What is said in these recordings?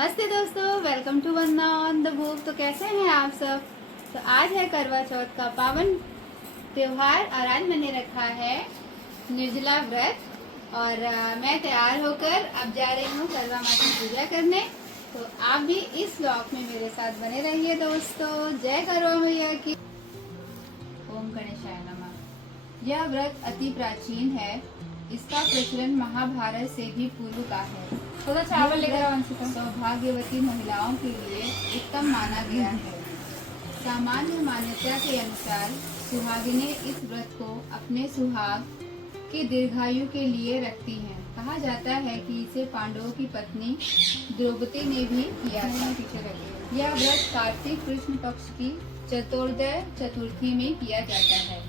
नमस्ते दोस्तों, welcome to Vandana on the book. तो कैसे हैं आप सब। तो आज है करवा चौथ का पावन त्योहार और आज मैंने रखा है निर्जला व्रत और मैं तैयार होकर अब जा रही हूँ करवा माता की पूजा करने। तो आप भी इस ब्लॉग में मेरे साथ बने रहिए दोस्तों। जय करवा मैया की। ओम गणेशाय नमः। यह व्रत अति प्राचीन है। इसका प्रचलन महाभारत से भी पूर्व का है। थोड़ा चावल लेकर सौभाग्यवती महिलाओं के लिए उत्तम माना गया है। सामान्य मान्यता के अनुसार सुहागिनें इस व्रत को अपने सुहाग के दीर्घायु के लिए रखती हैं। कहा जाता है कि इसे पांडवों की पत्नी द्रौपदी ने भी किया था। यह व्रत कार्तिक कृष्ण पक्ष की चतुर्दय चतुर्थी में किया जाता है।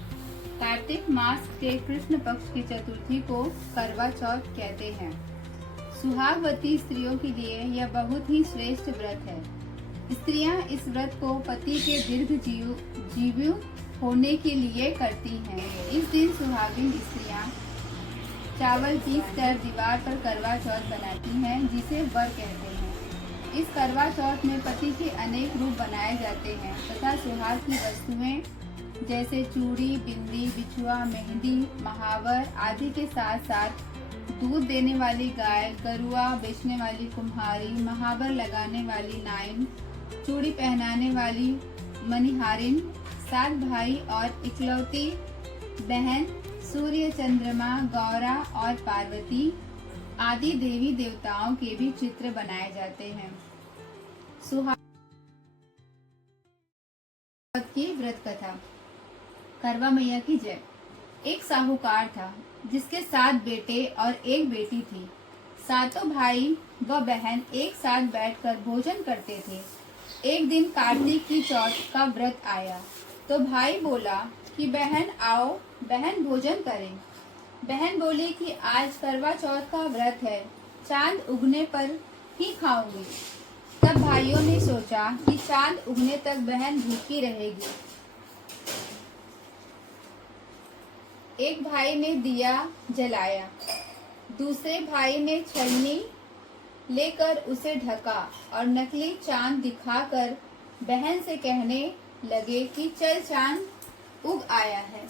कार्तिक मास के कृष्ण पक्ष की चतुर्थी को करवा चौथ कहते हैं। सुहागवती स्त्रियों के लिए यह बहुत ही श्रेष्ठ व्रत है। स्त्रियां इस व्रत को पति के दीर्घ जीवु होने के लिए करती हैं। इस दिन सुहागिन स्त्रियां चावल पीस कर दीवार पर करवा चौथ बनाती हैं, जिसे वर कहते हैं। इस करवा चौथ में पति के अनेक रूप बनाए जाते हैं तथा सुहाग की वस्तुएं जैसे चूड़ी, बिंदी, बिछुआ, मेहंदी, महावर आदि के साथ साथ दूध देने वाली गाय, गरुआ बेचने वाली कुम्हारी, महावर लगाने वाली नाइन, चूड़ी पहनाने वाली मनिहारिन, 7 भाई और इकलौती बहन, सूर्य, चंद्रमा, गौरा और पार्वती आदि देवी देवताओं के भी चित्र बनाए जाते हैं। सुहाग की व्रत कथा। करवा मैया की जय। एक साहूकार था जिसके 7 बेटे और 1 बेटी थी। सातों भाई व बहन एक साथ बैठकर भोजन करते थे। एक दिन कार्तिक की चौथ का व्रत आया तो भाई बोला कि बहन आओ, बहन भोजन करें। बहन बोली कि आज करवा चौथ का व्रत है, चांद उगने पर ही खाऊंगी। तब भाइयों ने सोचा कि चांद उगने तक बहन भूखी रहेगी। एक भाई ने दिया जलाया, दूसरे भाई ने छलनी लेकर उसे ढका और नकली चांद दिखाकर बहन से कहने लगे कि चल, चांद उग आया है,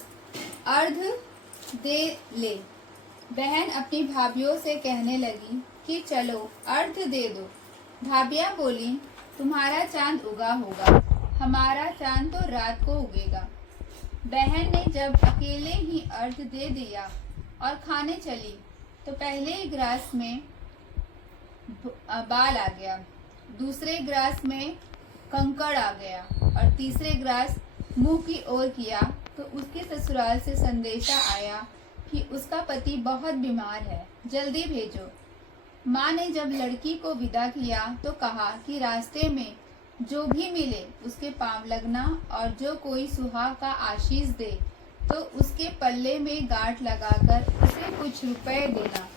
अर्घ दे ले। बहन अपनी भाभियों से कहने लगी कि चलो अर्घ दे दो। भाभियां बोली, तुम्हारा चांद उगा होगा, हमारा चांद तो रात को उगेगा। बहन ने जब अकेले ही अर्घ दे दिया और खाने चली तो पहले ग्रास में बाल आ गया, दूसरे ग्रास में कंकड़ आ गया और तीसरे ग्रास मुंह की ओर किया तो उसके ससुराल से संदेशा आया कि उसका पति बहुत बीमार है, जल्दी भेजो। माँ ने जब लड़की को विदा किया तो कहा कि रास्ते में जो भी मिले उसके पांव लगना और जो कोई सुहाग का आशीष दे तो उसके पल्ले में गांठ लगाकर उसे कुछ रुपए देना।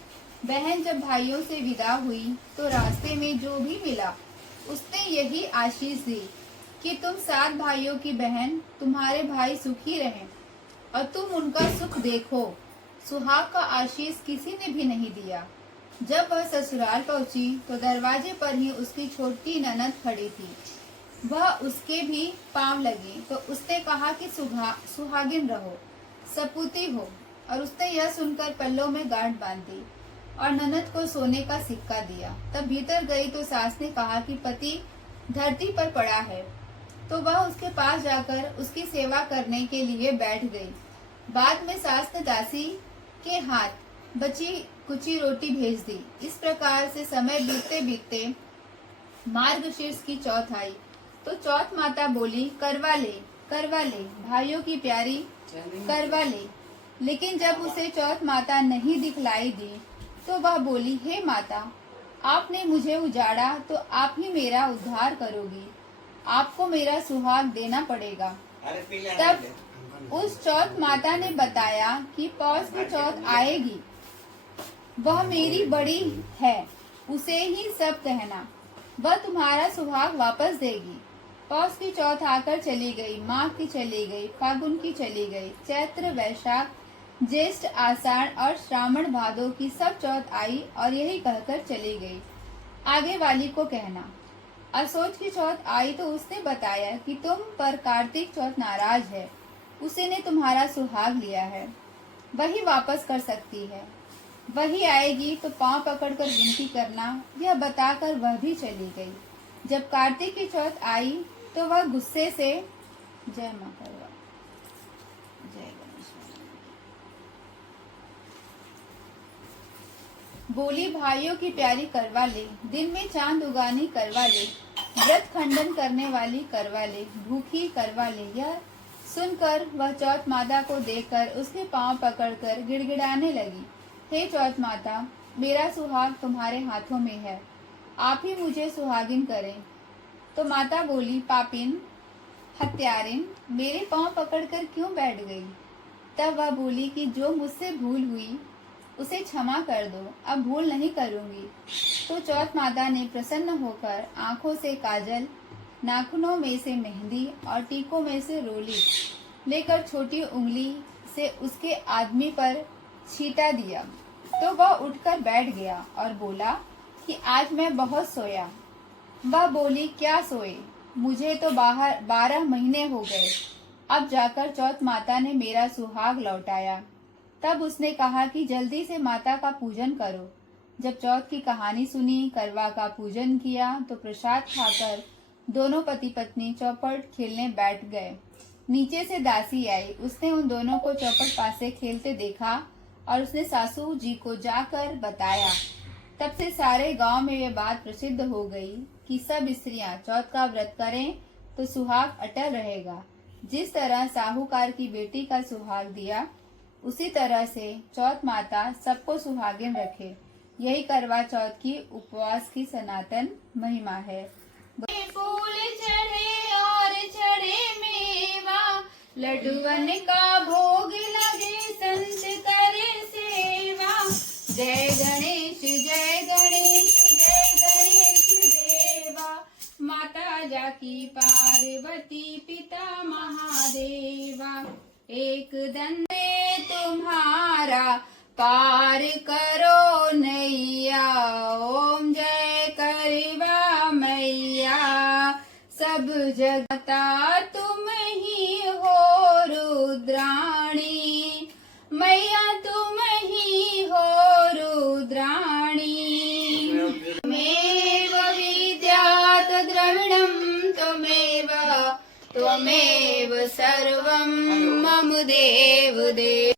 बहन जब भाइयों से विदा हुई तो रास्ते में जो भी मिला उसने यही आशीष दी कि तुम 7 भाइयों की बहन, तुम्हारे भाई सुखी रहें और तुम उनका सुख देखो। सुहाग का आशीष किसी ने भी नहीं दिया। जब वह ससुराल पहुंची तो दरवाजे पर ही उसकी छोटी ननद खड़ी थी। वह उसके भी पांव लगी तो उसने कहा कि सुहागिन रहो, सपूती हो, और उसने यह सुनकर पल्लों में गांठ बांध दी और ननद को सोने का सिक्का दिया। तब भीतर गई तो सास ने कहा कि पति धरती पर पड़ा है, तो वह उसके पास जाकर उसकी सेवा करने के लिए बैठ गई। बाद में सास ने दासी के हाथ बची कुची रोटी भेज दी। इस प्रकार से समय बीतते बीतते मार्गशीर्ष की चौथ आई तो चौथ माता बोली, करवा ले भाइयों की प्यारी, करवा ले। लेकिन जब उसे चौथ माता नहीं दिखलाई दी तो वह बोली, हे माता, आपने मुझे उजाड़ा तो आप ही मेरा उद्धार करोगी, आपको मेरा सुहाग देना पड़ेगा। तब उस चौथ माता ने बताया कि पौष की चौथ आएगी, वह मेरी बड़ी है, उसे ही सब कहना, वह तुम्हारा सुहाग वापस देगी। पौष की चौथ आकर चली गई, माघ की चली गई, फागुन की चली गई, चैत्र, वैशाख, ज्येष्ठ, आषाढ़ और श्रावण भादो की सब चौथ आई और यही कहकर चली गई। आगे वाली को कहना। असोज की चौथ आई तो उसने बताया कि तुम पर कार्तिक चौथ नाराज है, उसी ने तुम्हारा सुहाग लिया है, वही वापस कर सकती है, वही आएगी तो पांव पकड़कर विनती करना, यह बताकर वह भी चली गई। जब कार्तिक की चौथ आई तो वह गुस्से से जय मां करवा जय गणेश बोली, भाइयों की प्यारी करवा ले, दिन में चांद उगानी करवा ले, व्रत खंडन करने वाली करवा ले, भूखी करवा ले। यह सुनकर वह चौथ माता को देखकर उसके पांव पकड़कर गिड़गिड़ाने लगी। हे चौथ माता, मेरा सुहाग तुम्हारे हाथों में है, आप ही मुझे सुहागिन करें। तो माता बोली, पापिन हत्यारिन, मेरे पांव पकड़कर क्यों बैठ गई? तब वह बोली कि जो मुझसे भूल हुई उसे क्षमा कर दो, अब भूल नहीं करूंगी। तो चौथ माता ने प्रसन्न होकर आंखों से काजल, नाखूनों में से मेहंदी और टीकों में से रोली लेकर छोटी उंगली से उसके आदमी पर छींटा दिया। तो वह उठकर बैठ गया और बोला कि आज मैं बहुत सोया। वह बोली, क्या सोए? मुझे तो बाहर 12 महीने हो गए, अब जाकर चौथ माता ने मेरा सुहाग लौटाया। तब उसने कहा कि जल्दी से माता का पूजन करो। जब चौथ की कहानी सुनी, करवा का पूजन किया तो प्रसाद खाकर दोनों पति पत्नी चौपट खेलने बैठ गए। नीचे से दासी आई, उसने उन दोनों को चौपट पासे खेलते देखा और उसने सासू जी को जाकर बताया। तब से सारे गांव में ये बात प्रसिद्ध हो गई कि सब स्त्रियां चौथ का व्रत करें तो सुहाग अटल रहेगा। जिस तरह साहूकार की बेटी का सुहाग दिया, उसी तरह से चौथ माता सबको सुहागिन रखे। यही करवा चौथ की उपवास की सनातन महिमा है। फूल चढ़े और चढ़े मेवा, लड्डुअन का भोग लगे, संत करे सेवा। जय गणेश जय गणेश जय गणेश देवा, माता जाकी पार्वती पिता महादेवा। एक दंडे तुम्हारा पार करो नैया, ओम जय करवा मैया। सब जगता तुम ही हो रुद्राणी, मैया तुम ही हो रुद्राणी। त्वमेव विद्यात् द्रविणं त्वमेव सर्वं मम देव देव।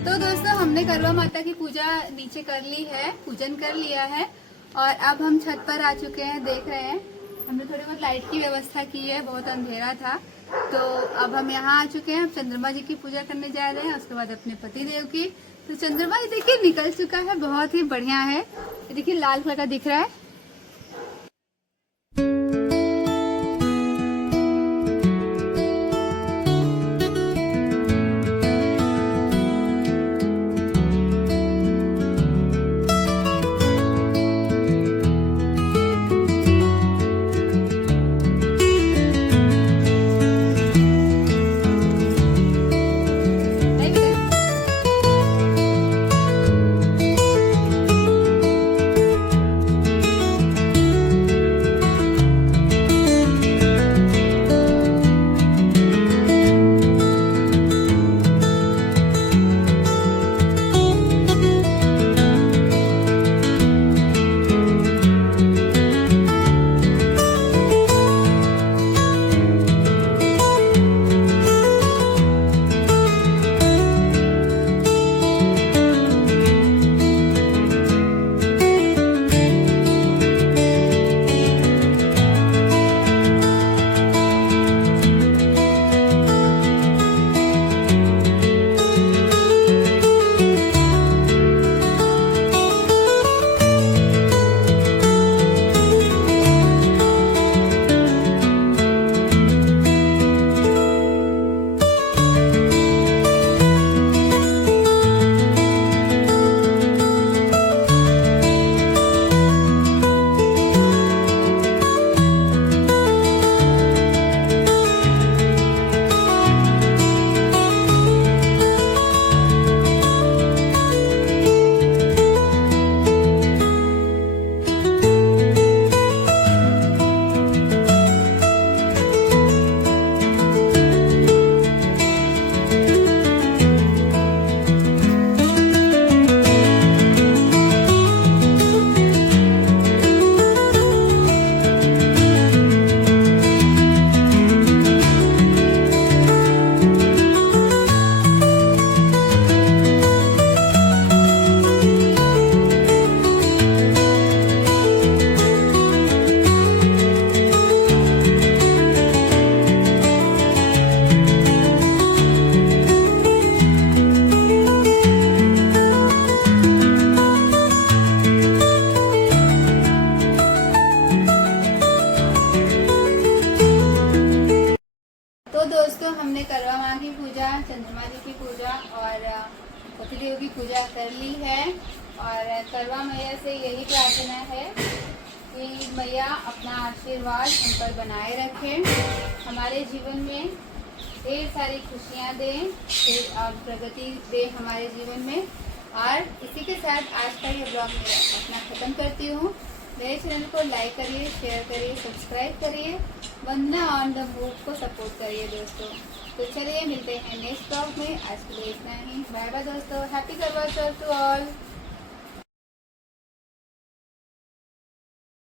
तो दोस्तों, हमने करवा माता की पूजा नीचे कर ली है, पूजन कर लिया है और अब हम छत पर आ चुके हैं। देख रहे हैं, हमने थोड़ी बहुत लाइट की व्यवस्था की है, बहुत अंधेरा था। तो अब हम यहाँ आ चुके हैं। अब चंद्रमा जी की पूजा करने जा रहे हैं, उसके बाद अपने पति देव की। तो चंद्रमा जी देखिए निकल चुका है, बहुत ही बढ़िया है। देखिए लाल कलर का दिख रहा है। और करवा मैया से यही प्रार्थना है कि मैया अपना आशीर्वाद हम पर बनाए रखें, हमारे जीवन में ढेर सारी खुशियाँ दें, और प्रगति दें हमारे जीवन में। और इसी के साथ आज का ये ब्लॉग मेरा अपना ख़त्म करती हूँ। मेरे चैनल को लाइक करिए, शेयर करिए, सब्सक्राइब करिए, वंदना ऑन द मूव को सपोर्ट करिए दोस्तों। तो चलिए मिलते हैं नेक्स्ट ब्लॉग में। आज के लिए इतना ही। बाय बाय दोस्तों। हैप्पी करवा चौथ टू ऑल।